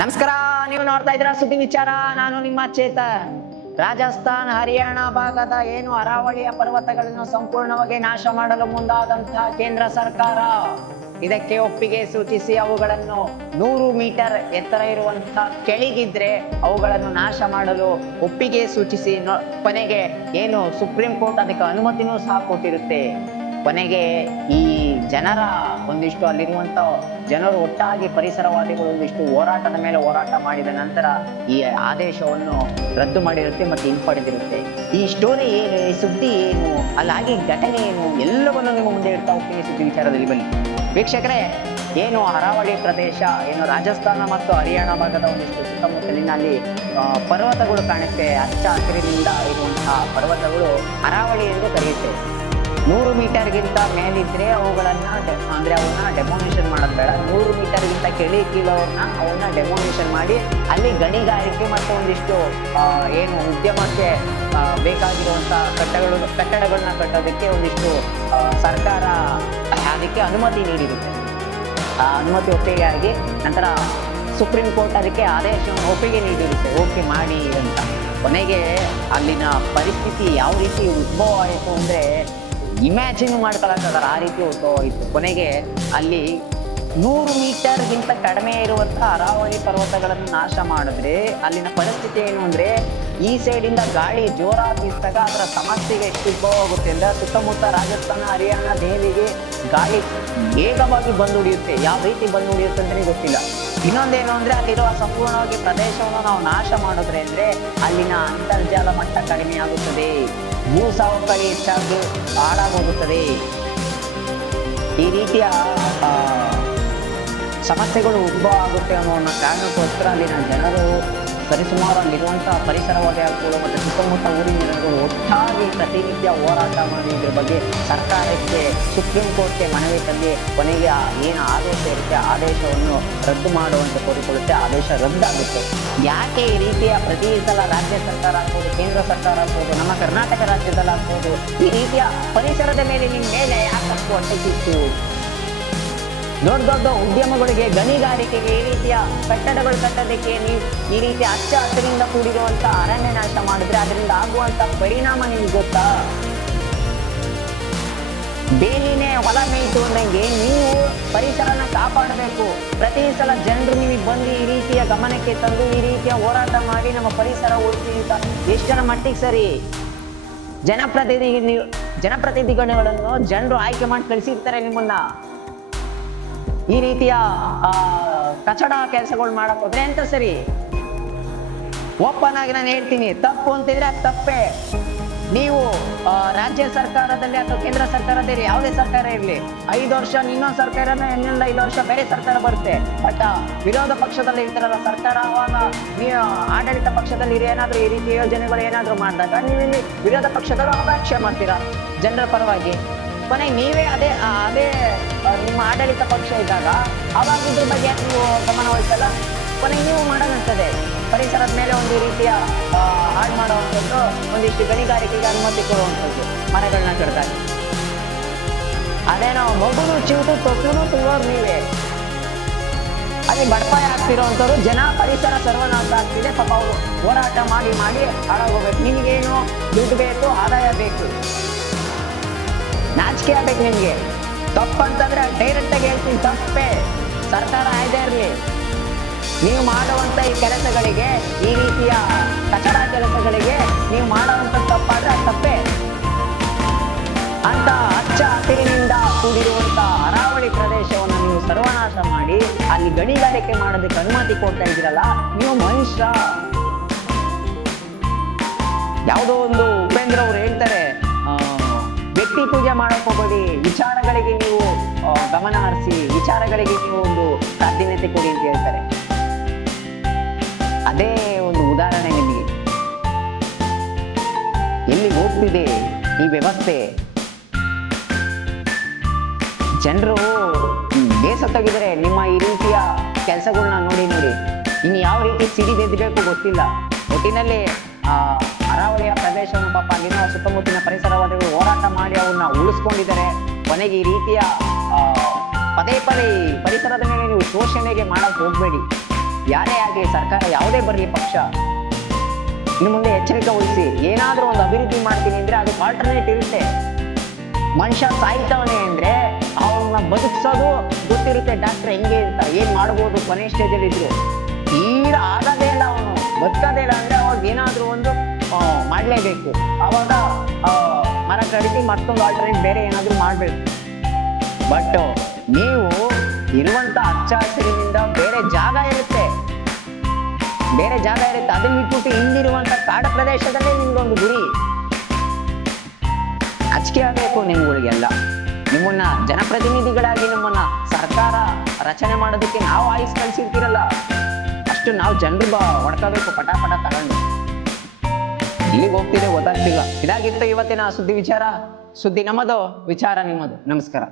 ನಮಸ್ಕಾರ, ನೀವು ನೋಡ್ತಾ ಇದ್ದೀರಾ ಸುದ್ದಿ ವಿಚಾರ. ನಾನು ನಿಮ್ಮ ಚೇತನ್. ರಾಜಸ್ಥಾನ್, ಹರಿಯಾಣ ಭಾಗದ ಏನು ಅರಾವಳಿಯ ಪರ್ವತಗಳನ್ನು ಸಂಪೂರ್ಣವಾಗಿ ನಾಶ ಮಾಡಲು ಮುಂದಾದಂತಹ ಕೇಂದ್ರ ಸರ್ಕಾರ ಇದಕ್ಕೆ ಒಪ್ಪಿಗೆ ಸೂಚಿಸಿ ಅವುಗಳನ್ನು 100 ಮೀಟರ್ ಎತ್ತರ ಇರುವಂತಹ ಕೆಳಗಿದ್ರೆ ಅವುಗಳನ್ನು ನಾಶ ಮಾಡಲು ಒಪ್ಪಿಗೆ ಸೂಚಿಸಿ ಕೊನೆಗೆ ಏನು ಸುಪ್ರೀಂ ಕೋರ್ಟ್ ಅದಕ್ಕೆ ಅನುಮತಿನೂ ಸಹ ಕೊಟ್ಟಿರುತ್ತೆ. ಕೊನೆಗೆ ಈ ಜನರ ಒಂದಿಷ್ಟು ಅಲ್ಲಿರುವಂತ ಜನರು ಒಟ್ಟಾಗಿ ಪರಿಸರವಾದಿಗಳು ಒಂದಿಷ್ಟು ಹೋರಾಟದ ಮೇಲೆ ಹೋರಾಟ ಮಾಡಿದ ನಂತರ ಈ ಆದೇಶವನ್ನು ರದ್ದು ಮಾಡಿರುತ್ತೆ ಮತ್ತೆ ಹಿಂಪಡೆದಿರುತ್ತೆ. ಈ ಸ್ಟೋರಿ ಏನು, ಈ ಸುದ್ದಿ ಏನು, ಅಲ್ಲಾಗಿ ಘಟನೆ ಏನು, ಎಲ್ಲವನ್ನು ನಿಮ್ಮ ಮುಂದೆ ಇಡ್ತಾ ಹೋಗ್ತೀನಿ ಸುದ್ದಿ ವಿಚಾರದಲ್ಲಿ. ಬನ್ನಿ ವೀಕ್ಷಕರೇ, ಏನು ಅರಾವಳಿ ಪ್ರದೇಶ ಏನು ರಾಜಸ್ಥಾನ ಮತ್ತು ಹರಿಯಾಣ ಭಾಗದ ಒಂದಿಷ್ಟು ಸುತ್ತಮುತ್ತಲಿನ ಅಲ್ಲಿ ಪರ್ವತಗಳು ಕಾಣುತ್ತೆ. ಹಚ್ಚ ಹಸಿರಿನಿಂದ ಇರುವಂತಹ ಪರ್ವತಗಳು ಅರಾವಳಿ ಎಂದು ಕರೆಯುತ್ತೆ. 100 ಮೀಟರ್ಗಿಂತ ಮೇಲಿದ್ರೆ ಅವನ್ನ ಡೆಮೋನೇಷನ್ ಮಾಡೋದು ಬೇಡ. 100 ಮೀಟರ್ಗಿಂತ ಕೀಳೋರ್ನ ಅವನ್ನ ಡೆಮೋನೇಷನ್ ಮಾಡಿ ಅಲ್ಲಿ ಗಣಿಗಾರಿಕೆ ಮತ್ತು ಒಂದಿಷ್ಟು ಏನು ಉದ್ಯಮಕ್ಕೆ ಬೇಕಾಗಿರುವಂತಹ ಕಟ್ಟಡಗಳನ್ನ ಕಟ್ಟೋದಕ್ಕೆ ಒಂದಿಷ್ಟು ಸರ್ಕಾರ ಅದಕ್ಕೆ ಅನುಮತಿ ನೀಡಿರುತ್ತೆ. ಆ ಅನುಮತಿ ಒಪ್ಪಿಗೆಯಾಗಿ ನಂತರ ಸುಪ್ರೀಂ ಕೋರ್ಟ್ ಅದಕ್ಕೆ ಆದೇಶವನ್ನು ಒಪ್ಪಿಗೆ ನೀಡಿರುತ್ತೆ, ಓಕೆ ಮಾಡಿ ಅಂತ. ಕೊನೆಗೆ ಅಲ್ಲಿನ ಪರಿಸ್ಥಿತಿ ಯಾವ ರೀತಿ ಉದ್ಭವ ಆಯಿತು ಅಂದ್ರೆ ಇಮ್ಯಾಜಿನ್ ಮಾಡ್ಕೊಳಕ್ಕಾಗಲ್ಲ, ಆ ರೀತಿ ಉದ್ಭವ ಆಯಿತು. ಕೊನೆಗೆ ಅಲ್ಲಿ 100 ಮೀಟರ್ಗಿಂತ ಕಡಿಮೆ ಇರುವಂತಹ ಅರಾವಳಿ ಪರ್ವತಗಳನ್ನು ನಾಶ ಮಾಡಿದ್ರೆ ಅಲ್ಲಿನ ಪರಿಸ್ಥಿತಿ ಏನು ಅಂದ್ರೆ ಈ ಸೈಡಿಂದ ಗಾಳಿ ಜೋರಾಗಿ ಬೀಸಿದಾಗ ಅದರ ಸಮಸ್ಯೆಗೆ ಎಷ್ಟು ಉದ್ಭವ ಆಗುತ್ತೆ ಅಂದ್ರೆ ಸುತ್ತಮುತ್ತ ರಾಜಸ್ಥಾನ, ಹರಿಯಾಣ, ದೆಹಲಿಗೆ ಗಾಳಿ ವೇಗವಾಗಿ ಬಂದು ಹಿಡಿಯುತ್ತೆ. ಯಾವ ರೀತಿ ಬಂದು ಹಿಡಿಯುತ್ತೆ ಅಂತಲೇ ಗೊತ್ತಿಲ್ಲ. ಇನ್ನೊಂದೇನು ಅಂದ್ರೆ ಅಲ್ಲಿರುವ ಸಂಪೂರ್ಣವಾಗಿ ಪ್ರದೇಶವನ್ನು ನಾವು ನಾಶ ಮಾಡಿದ್ರೆ ಅಂದ್ರೆ ಅಲ್ಲಿನ ಅಂತರ್ಜಾಲ ಮಟ್ಟ ಕಡಿಮೆ ಆಗುತ್ತದೆ, ಭೂ ಸವಕಳಿ ಹೆಚ್ಚಾಗಿ ಹಾಳಾಗೋಗುತ್ತದೆ. ಈ ರೀತಿಯ ಸಮಸ್ಯೆಗಳು ಉದ್ಭವ ಆಗುತ್ತೆ ಅನ್ನೋ ಕಾರಣಕ್ಕೋಸ್ಕರ ಅಲ್ಲಿನ ಜನರು ಸರಿಸುಮಾರು ಅಲ್ಲಿರುವಂತಹ ಪರಿಸರವಾದಿ ಆಗ್ಬೋದು ಮತ್ತು ಸುತ್ತಮುತ್ತ ಊರಿನ ಜನರು ಒಟ್ಟಾಗಿ ಪ್ರತಿನಿತ್ಯ ಹೋರಾಟ ಮಾಡಿ ಇದ್ರ ಬಗ್ಗೆ ಸರ್ಕಾರಕ್ಕೆ ಸುಪ್ರೀಂ ಕೋರ್ಟ್ಗೆ ಮನವಿ ತಂದು ಕೊನೆಗೆ ಏನು ಆದೇಶ ಇರುತ್ತೆ ಆದೇಶವನ್ನು ರದ್ದು ಮಾಡುವಂತೆ ಕೋರಿಕೊಳ್ಳುತ್ತೆ. ಆದೇಶ ರದ್ದಾಗುತ್ತೆ. ಯಾಕೆ ಈ ರೀತಿಯ ಪ್ರತಿ ಸಲ ರಾಜ್ಯ ಸರ್ಕಾರ ಆಗ್ಬೋದು, ಕೇಂದ್ರ ಸರ್ಕಾರ ಆಗ್ಬೋದು, ನಮ್ಮ ಕರ್ನಾಟಕ ರಾಜ್ಯದಲ್ಲಾಗ್ಬೋದು ಈ ರೀತಿಯ ಪರಿಸರದ ಮೇಲೆ ನಿಮ್ಮ ಮೇಲೆ ಯಾಕಷ್ಟು ಹೊಟ್ಟೆಕಿತ್ತು? ದೊಡ್ಡ ದೊಡ್ಡ ಉದ್ಯಮಗಳಿಗೆ, ಗಣಿಗಾರಿಕೆಗೆ, ಈ ರೀತಿಯ ಕಟ್ಟಡಗಳು ಕಟ್ಟೋದಕ್ಕೆ ನೀವು ಈ ರೀತಿ ಹಚ್ಚ ಹಸಿರಿಂದ ಕೂಡಿರುವಂತ ಅರಣ್ಯ ನಾಶ ಮಾಡಿದ್ರೆ ಅದರಿಂದ ಆಗುವಂತ ಪರಿಣಾಮ ನಿಮ್ಗೆ ಗೊತ್ತಾ? ಬೇಲಿನೇ ಹೊಲ ಮೇಯ್ತು ಅಂದಂಗೆ ನೀವು ಪರಿಸರನ ಕಾಪಾಡಬೇಕು. ಪ್ರತಿ ಸಲ ಜನರು ನಿಮಗೆ ಬಂದು ಈ ರೀತಿಯ ಗಮನಕ್ಕೆ ತಂದು ಈ ರೀತಿಯ ಹೋರಾಟ ಮಾಡಿ ನಮ್ಮ ಪರಿಸರ ಉಳಿಸಿ ಎಷ್ಟರ ಮಟ್ಟಿಗೆ ಸರಿ? ಜನಪ್ರತಿನಿಧಿಗಳನ್ನು ಜನರು ಆಯ್ಕೆ ಮಾಡಿ ಕಳಿಸಿರ್ತಾರೆ ನಿಮ್ಮನ್ನ. ಈ ರೀತಿಯ ಕಚಡ ಕೆಲಸಗಳು ಮಾಡಕ್ ಹೋದ್ರೆ ಎಂತ ಸರಿ? ಓಪನ್ ಆಗಿ ನಾನು ಹೇಳ್ತೀನಿ, ತಪ್ಪು ಅಂತಿದ್ರೆ ಅದು ತಪ್ಪೇ. ನೀವು ರಾಜ್ಯ ಸರ್ಕಾರದಲ್ಲಿ ಅಥವಾ ಕೇಂದ್ರ ಸರ್ಕಾರದಲ್ಲಿ ಯಾವುದೇ ಸರ್ಕಾರ ಇರಲಿ, 5 ವರ್ಷ ಇನ್ನೊಂದು ಸರ್ಕಾರನ ಇನ್ನೊಂದು 5 ವರ್ಷ ಬೇರೆ ಸರ್ಕಾರ ಬರುತ್ತೆ. ಬಟ್ ವಿರೋಧ ಪಕ್ಷದಲ್ಲಿ ಇರ್ತಾರಲ್ಲ ಸರ್ಕಾರ, ಅವಾಗ ನೀವು ಆಡಳಿತ ಪಕ್ಷದಲ್ಲಿ ಏನಾದ್ರು ಈ ರೀತಿ ಯೋಜನೆಗಳು ಏನಾದ್ರು ಮಾಡಿದಾಗ ನೀವು ಇಲ್ಲಿ ವಿರೋಧ ಪಕ್ಷದವರು ಅಪೇಕ್ಷೆ ಮಾಡ್ತೀರಾ ಜನರ ಪರವಾಗಿ. ಕೊನೆಗೆ ನೀವೇ ಅದೇ ನಿಮ್ಮ ಆಡಳಿತ ಪಕ್ಷ ಇದ್ದಾಗ ಅವಾಗ ಇದ್ರ ಬಗ್ಗೆ ನೀವು ಗಮನ ವಹಿಸಲ್ಲ. ಕೊನೆಗೆ ನೀವು ಮಾಡೋಣಂತದೆ ಪರಿಸರದ ಮೇಲೆ ಒಂದು ರೀತಿಯ ಹಾಳು ಮಾಡುವಂಥದ್ದು, ಒಂದಿಷ್ಟು ಗಣಿಗಾರಿಕೆಗೆ ಅನುಮತಿ ಕೊಡುವಂಥದ್ದು, ಮರಗಳನ್ನ ಕಡ್ದಾಗ. ಅದೇನೋ ಮಗುನು ಚಿವುಟು ತೊಟ್ಟುನು ತುಂಬೋರು ನೀವೇ. ಅಲ್ಲಿ ಬಡಪಾಯ ಆಗ್ತಿರೋವಂಥವ್ರು ಜನ, ಪರಿಸರ ಸರ್ವನಾಶ ಆಗ್ತಿದೆ. ಪಾಪ ಅವರು ಹೋರಾಟ ಮಾಡಿ ಮಾಡಿ ಹಾಳಾಗೋಗ್ಬೇಕು. ನಿಮಗೇನು ದುಡ್ಡು ಬೇಕು, ಆದಾಯ ಬೇಕು, ನಾಚಿಕೆ ಆಗ್ಬೇಕು ನಿಮ್ಗೆ. ತಪ್ಪಂತಂದ್ರೆ ಡೈರೆಕ್ಟ್ ಆಗಿ ಹೇಳ್ತೀನಿ, ತಪ್ಪೇ. ಸರ್ಕಾರ ಆಯ್ದೇ ಇರಲಿ, ನೀವು ಮಾಡುವಂತ ಈ ಕೆಲಸಗಳಿಗೆ, ಈ ರೀತಿಯ ಕಚಡ ಕೆಲಸಗಳಿಗೆ ನೀವು ಮಾಡುವಂತ ತಪ್ಪಾದ್ರೆ ಅದು ತಪ್ಪೇ. ಅಂತ ಹಚ್ಚ ಹಸಿರಿನಿಂದ ಕೂಡಿರುವಂತ ಅರಾವಳಿ ಪ್ರದೇಶವನ್ನು ನೀವು ಸರ್ವನಾಶ ಮಾಡಿ ಅಲ್ಲಿ ಗಣಿಗಾರಿಕೆ ಮಾಡೋದಕ್ಕೆ ಅನುಮತಿ ಕೊಡ್ತಾ ಇದ್ದೀರಲ್ಲ, ನೀವು ಮನುಷ್ಯ. ಯಾವುದೋ ಒಂದು ಉಪೇಂದ್ರ ಅವರು ಹೇಳ್ತಾರೆ, ವ್ಯಕ್ತಿ ಪೂಜೆ ಮಾಡಕ್ ಹೋಗಬೇಡಿ, ವಿಚಾರಗಳಿಗೆ ನೀವು ಗಮನ ಹರಿಸಿ, ವಿಚಾರಗಳಿಗೆ ನೀವು ಒಂದು ಪ್ರಾಧಾನ್ಯತೆ ಕೊಡಿ ಅಂತ ಹೇಳ್ತಾರೆ. ಅದೇ ಒಂದು ಉದಾಹರಣೆ ನಿಮಗೆ. ಎಲ್ಲಿ ಹೋಗ್ತಿದೆ ಈ ವ್ಯವಸ್ಥೆ? ಜನರು ಬೇಸತ್ತಾಗಿದ್ದಾರೆ ನಿಮ್ಮ ಈ ರೀತಿಯ ಕೆಲಸಗಳನ್ನ ನೋಡಿ. ಇನ್ನು ಯಾವ ರೀತಿ ಸಿಡಿದೆದ್ದಬೇಕು ಗೊತ್ತಿಲ್ಲ. ಒಟ್ಟಿನಲ್ಲಿ ಅರಾವಳಿಯ ಪ್ರದೇಶವನ್ನು ಪಾಪ ಅಲ್ಲಿನ ಸುತ್ತಮುತ್ತಲಿನ ಪರಿಸರವಾದಿಗಳು ಹೋರಾಟ ಮಾಡಿ ಅವನ್ನ ಉಳಿಸ್ಕೊಂಡಿದ್ದಾರೆ. ಕೊನೆಗೆ ಈ ರೀತಿಯ ಪದೇ ಪರಿಸರದ ಮೇಲೆ ನೀವು ಶೋಷಣೆಗೆ ಮಾಡಕ್ ಹೋಗ್ಬೇಡಿ. ಯಾರೇ ಆಗಲಿ ಸರ್ಕಾರ ಯಾವುದೇ ಬರಲಿ ಪಕ್ಷ ಇನ್ನು ಮುಂದೆ ಎಚ್ಚರಿಕೆ ವಹಿಸಿ. ಏನಾದ್ರೂ ಒಂದು ಅಭಿವೃದ್ಧಿ ಮಾಡ್ತೀನಿ ಅಂದ್ರೆ ಅದಕ್ಕೆ ಆಲ್ಟರ್ನೇಟ್ ಇರುತ್ತೆ. ಮನುಷ್ಯ ಸಾಯ್ತವನೆ ಅಂದ್ರೆ ಅವನ್ನ ಬದುಕಿಸೋದು ಗೊತ್ತಿರುತ್ತೆ. ಡಾಕ್ಟರ್ ಹೆಂಗೆ ಇರ್ತಾರೆ, ಏನ್ ಮಾಡ್ಬೋದು ಕೊನೆ ಸ್ಟೇಜಲ್ಲಿ ಇದ್ರು ತೀರಾ ಆಗದೇ ಇಲ್ಲ, ಅವನು ಬದುಕದೇ ಇಲ್ಲ ಅಂದ್ರೆ ಅವಾಗ ಏನಾದ್ರೂ ಒಂದು ಮಾಡ್ಲೇಬೇಕು. ಅವಾಗ ಮರ ಕಡಿದು ಮತ್ತೊಂದು ಆಲ್ಟರ್ನೇಟ್ ಬೇರೆ ಏನಾದ್ರೂ ಮಾಡ್ಬೇಕು. ಬಟ್ ನೀವು ಇರುವಂತ ಹಚ್ಚ ಹಸಿರಿನಿಂದ ಬೇರೆ ಜಾಗ ಇರುತ್ತೆ, ಅದನ್ನ ಬಿಟ್ಬಿಟ್ಟು ಇಲ್ಲಿರುವಂತ ಕಾಡ ಪ್ರದೇಶದಲ್ಲೇ ನಿಮ್ಗೊಂದು ಗುರಿ. ಅಚ್ಕೆ ಆಗಬೇಕು ನಿಮ್ಗಳಿಗೆಲ್ಲ. ನಿಮ್ಮನ್ನ ಜನಪ್ರತಿನಿಧಿಗಳಾಗಿ ನಮ್ಮನ್ನ ಸರ್ಕಾರ ರಚನೆ ಮಾಡೋದಕ್ಕೆ ನಾವು ಆಯ್ಸ್ ಕಳ್ಸಿರ್ತೀರಲ್ಲ, ಅಷ್ಟು ನಾವು ಜನರು ಹೊಡ್ಕೋಬೇಕು ಪಟ ತಗೊಂಡು. ಇಲ್ಲಿಗೆ ಹೋಗ್ತಿದೆ ಗೊತ್ತಾಗ್ತಿಲ್ಲ. ಇದಾಗಿತ್ತು ಇವತ್ತಿನ ಸುದ್ದಿ ವಿಚಾರ. ಸುದ್ದಿ ನಮ್ಮದು, ವಿಚಾರ ನಿಮ್ಮದು. ನಮಸ್ಕಾರ.